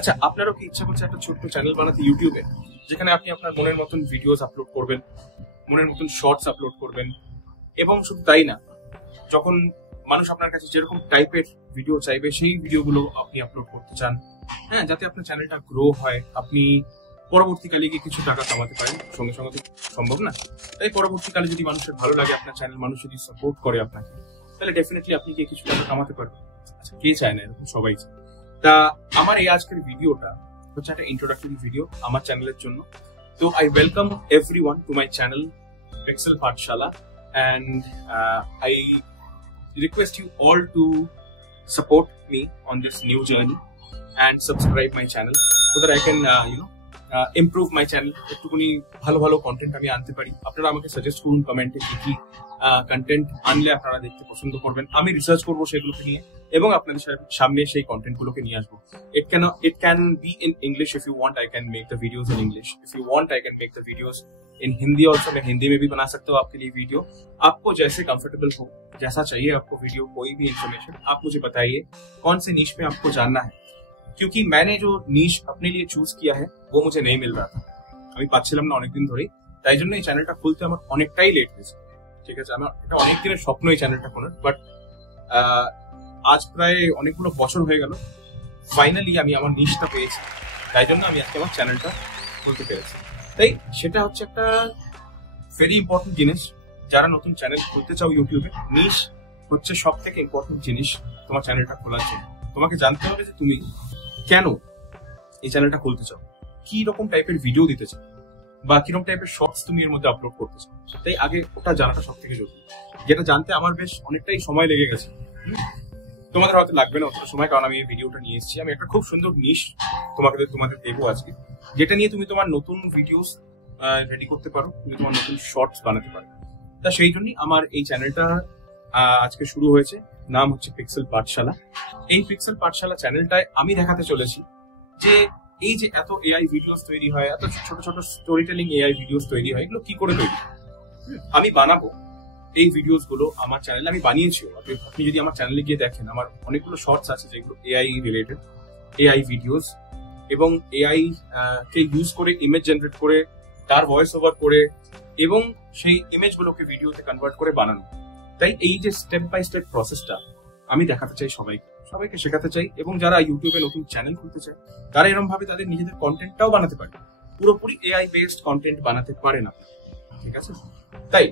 আচ্ছা, আপনারও কি ইচ্ছা করছে একটা ছোট্ট চ্যানেল বানাতে ইউটিউবে, যেখানে আপনি আপনার মনের মতন ভিডিওস আপলোড করবেন, মনের মতন শর্টস আপলোড করবেন, এবং শুধু তাই না, যখন মানুষ আপনার কাছে যেরকম টাইপের ভিডিও চাইবে সেই ভিডিওগুলো আপনি আপলোড করতে চান, হ্যাঁ, যাতে আপনার চ্যানেলটা গ্রো হয়, আপনি পরবর্তীকালে গিয়ে কিছু টাকা কামাতে পারেন। সঙ্গে সঙ্গে তো সম্ভব না, তাই পরবর্তীকালে যদি মানুষের ভালো লাগে আপনার চ্যানেল, মানুষ যদি সাপোর্ট করে আপনাকে, তাহলে ডেফিনেটলি আপনি গিয়ে কিছু টাকা কামাতে পারবেন। আচ্ছা, কে চায় না? এরকম সবাই চায়। তা আমার এই আজকের ভিডিওটা হচ্ছে একটা ইন্ট্রোডাক্টরি ভিডিও আমার চ্যানেলের জন্য। তো I welcome everyone to my channel pixel Pathsala, and I request you all to support me on this new journey and subscribe my channel so that I can improve my channel, একটুখানি ভালো ভালো content আমি আনতে পারি। আপনারা আমাকে suggest করুন কমেন্টে কি কি কন্টেন্ট আনলে আপনারা দেখতে পছন্দ করবেন, আমি রিসার্চ করবো সেগুলোকে নিয়ে এবং আপনাদের সামনে সেই কন্টেন্ট গুলোকে নিয়ে আসবো। It can be in English if you want. I can make the videos in English. If you want, I can make the videos in Hindi also. मैं हिंदी में भी बना सकता हूँ आपके लिए वीडियो। आपको जैसे कंफर्टेबल हो, जैसा चाहिए आपको वीडियो, कोई भी इंफॉर्मेशन आप मुझे बताइए कौन से नीश में आपको जानना है, क्योंकि मैंने जो नीश अपने लिए चूज किया है वो मुझे नहीं मिल रहा था। আমি পাচ্ছিলাম না অনেকদিন ধরেই, তাই জন্য এই চ্যানেলটা খুলতে আমার অনেকটাই লেট হয়েছে। ঠিক আছে, আমার এটা অনেক দিনের স্বপ্ন এই চ্যানেলটা খোলার, বাট আজ প্রায় অনেকগুলো বছর হয়ে গেল ফাইনালি আমি আমার নিশটা পেয়েছি, তাই জন্য আমি আজকে আমার চ্যানেলটা খুলতে পেরেছি। তাই সেটা হচ্ছে একটা ভেরি ইম্পর্টেন্ট জিনিস। যারা নতুন চ্যানেল খুলতে চাও ইউটিউবে, নিশ হচ্ছে সব থেকে ইম্পর্টেন্ট জিনিস তোমার চ্যানেলটা খোলার জন্য। তোমাকে জানতে হবে যে তুমি কেন এই চ্যানেলটা খুলতে চাও, কি রকম টাইপের ভিডিও দিতে চাও, বা কিরকম টাইপের শর্টস তুমি এর মধ্যে আপলোড করতে চাও। তাই আগে ওটা জানাটা সব থেকে জরুরি, যেটা জানতে আমার বেশ অনেকটাই সময় লেগে গেছে। তোমাদের হয়তো লাগবে না অতটা সময়, কারণ আমি এই ভিডিওটা নিয়ে এসেছি। আমি একটা খুব সুন্দর নিশ তোমাদের দেবো আজকে, যেটা নিয়ে তুমি তোমার নতুন ভিডিওস রেডি করতে পারো, তুমি তোমার নতুন শর্টস বানাতে পারো। তা সেই জন্যই আমার এই চ্যানেলটা আজকে শুরু হয়েছে, নাম হচ্ছে পিক্সেল পাঠশালা। এই পিক্সেল পাঠশালা চ্যানেলটায় আমি দেখাতে চলেছি যে এই যে এত এআই ভিডিওস তৈরি হয়, এত ছোট ছোট স্টোরি টেলিং এআই ভিডিওস তৈরি হয়, এগুলো কি করে তৈরি আমি বানাবো। এই ভিডিওস গুলো আমার চ্যানেলে আমি বানিয়েছি। আপনি যদি আমার চ্যানেলে গিয়ে দেখেন, আমার অনেকগুলো শর্টস আছে যেগুলো এআই রিলেটেড, এআই ভিডিওস, এবং এআই কে ইউজ করে ইমেজ জেনারেট করে, তার ভয়েস ওভার করে, এবং সেই ইমেজ গুলোকে ভিডিওতে কনভার্ট করে বানানো। তাই এই যে স্টেপ বাই স্টেপ প্রসেসটা আমি দেখাতে চাই, সবাইকে শেখাতে চাই, এবং যারা ইউটিউবে নতুন চ্যানেল খুলতে চায় তারা এরকম ভাবে তাদের নিজেদের কন্টেন্টটাও বানাতে পারে, পুরোপুরি এআই বেসড কন্টেন্ট বানাতে পারে না। ঠিক আছে, তাই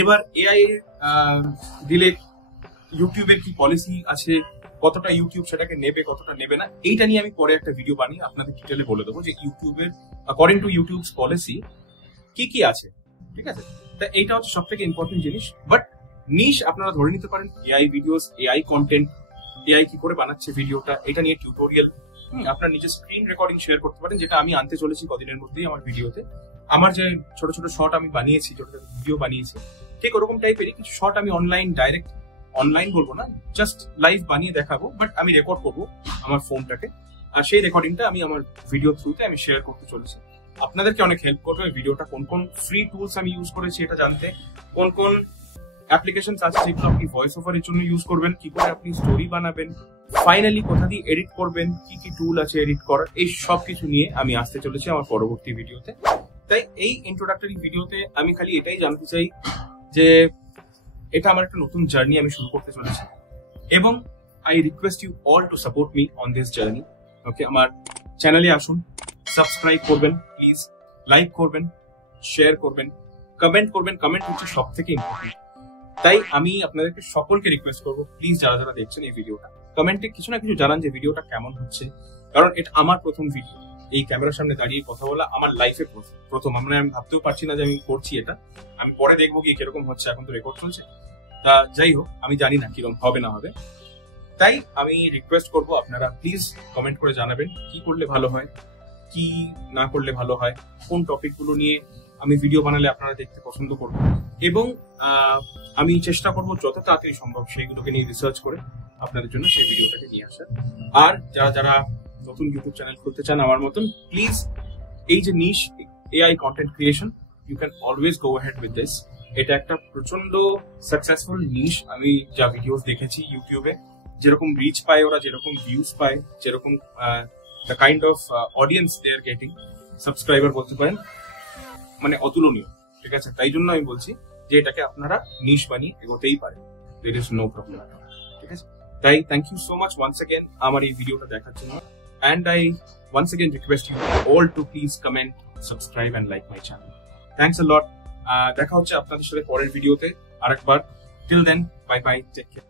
এবার এআই দিলে ইউটিউবের কি পলিসি আছে, কতটা ইউটিউব সেটাকে নেবে, কতটা নেবে না, এইটা নিয়ে আমি পরে একটা ভিডিও বানিয়ে আপনাদের ডিটেলে বলে দেবো যে ইউটিউবের অ্যাকর্ডিং টু ইউটিউবস পলিসি কি কি আছে। ঠিক আছে, তা এইটা হচ্ছে সব থেকে ইম্পর্টেন্ট জিনিস। বাট নিশ আপনারা ধরে নিতে পারেন AI videos, AI content, AI কি করে বানাচ্ছে ভিডিওটা, এটা নিয়ে টিউটোরিয়াল, আপনার নিজের স্ক্রিন রেকর্ডিং শেয়ার করতে পারেন, যেটা আমি আনতে চলেছি কদিনের মধ্যেই আমার ভিডিওতে। আমার যে ছোট ছোট শর্ট আমি বানিয়েছি, ছোট ছোট ভিডিও বানিয়েছি, ঠিক ওরকম টাইপেরই কিছু শর্ট আমি অনলাইন বলবো না, জাস্ট লাইভ বানিয়ে দেখাবো, বাট আমি রেকর্ড করবো আমার ফোনটাকে, আর সেই রেকর্ডিংটা আমি আমার ভিডিও থ্রুতে আমি শেয়ার করতে চলেছি। আপনাদেরকে অনেক হেল্প করবে ভিডিওটা কোন কোন ফ্রি টুলস আমি ইউজ করেছি এটা জানতে, কোন কোন অ্যাপ্লিকেশন আছে যেগুলো আপনি ভয়েস ওভারের জন্য ইউজ করবেন, কি করে আপনি স্টোরি বানাবেন, ফাইনালি কোথা দিয়ে এডিট করবেন, কি কি টুল আছে এডিট করার, এই সব কিছু নিয়ে আমি আসতে চলেছি আমার পরবর্তী ভিডিওতে। তাই এই ইন্ট্রোডাক্টরি ভিডিওতে আমি খালি এটাই জানতে চাই যে এটা আমার একটা নতুন জার্নি আমি শুরু করতে চলেছি, এবং I request you all to support me on this journey. Okay, আমার চ্যানেলে আসুন, সাবস্ক্রাইব করবেন প্লিজ, লাইক করবেন, শেয়ার করবেন, কমেন্ট করবেন। কমেন্ট হচ্ছে সব থেকে ইম্পর্টেন্ট। তাই আমি আপনাদেরকে সকলকে রিকোয়েস্ট করবো, প্লিজ যারা যারা দেখছেন এই ভিডিওটা, কমেন্টে কিছু না কিছু জানান যে ভিডিওটা কেমন হচ্ছে, কারণ এটা আমার প্রথম ভিডিও। এই ক্যামেরার সামনে দাঁড়িয়ে কথা বলা আমার লাইফে প্রথম। আমি ভাবতেও পারছি না যে আমি করছি এটা। আমি পরে দেখবো কি কিরকম হচ্ছে, এখন তো রেকর্ড চলছে। তা যাই হোক, আমি জানি না কিরকম হবে না হবে। তাই আমি রিকোয়েস্ট করবো আপনারা প্লিজ কমেন্ট করে জানাবেন কি করলে ভালো হয়, কি না করলে ভালো হয়, কোন টপিক গুলো নিয়ে আমি ভিডিও বানালে আপনারা দেখতে পছন্দ করবেন, এবং আমি চেষ্টা করবো যত তাড়াতাড়ি সম্ভব সেইগুলোকে নিয়ে রিসার্চ করে আপনাদের জন্য সেই ভিডিওটাকে নিয়ে আসার। আর যারা যারা নতুন ইউটিউব চ্যানেল খুলতে চান আমার মতন, প্লিজ এই যে niche AI content creation, you can always go ahead with this. এটা একটা প্রচন্ড সাকসেসফুল নিশ। আমি যা ভিডিওস দেখেছি ইউটিউবে, যেরকম রিচ পায় ওরা, যেরকম ভিউজ পায়, যেরকম the kind of audience they are getting, subscriber বলতে পারেন, মানে অতুলনীয়। ঠিক আছে, তাই জন্য আমি বলছি যে এটাকে আপনারা নিশ বানিয়ে এগোতেই পারেন, দের ইজ নো প্রবলেম। ঠিক আছে, তাই thank you so much once again আমার এই ভিডিওটা দেখার জন্য, and I once again request you all to please comment, subscribe and like my channel. Thanks a lot. দেখা হচ্ছে আপনাদের সাথে পরের ভিডিওতে আরেকবার। Till then, bye bye, take care.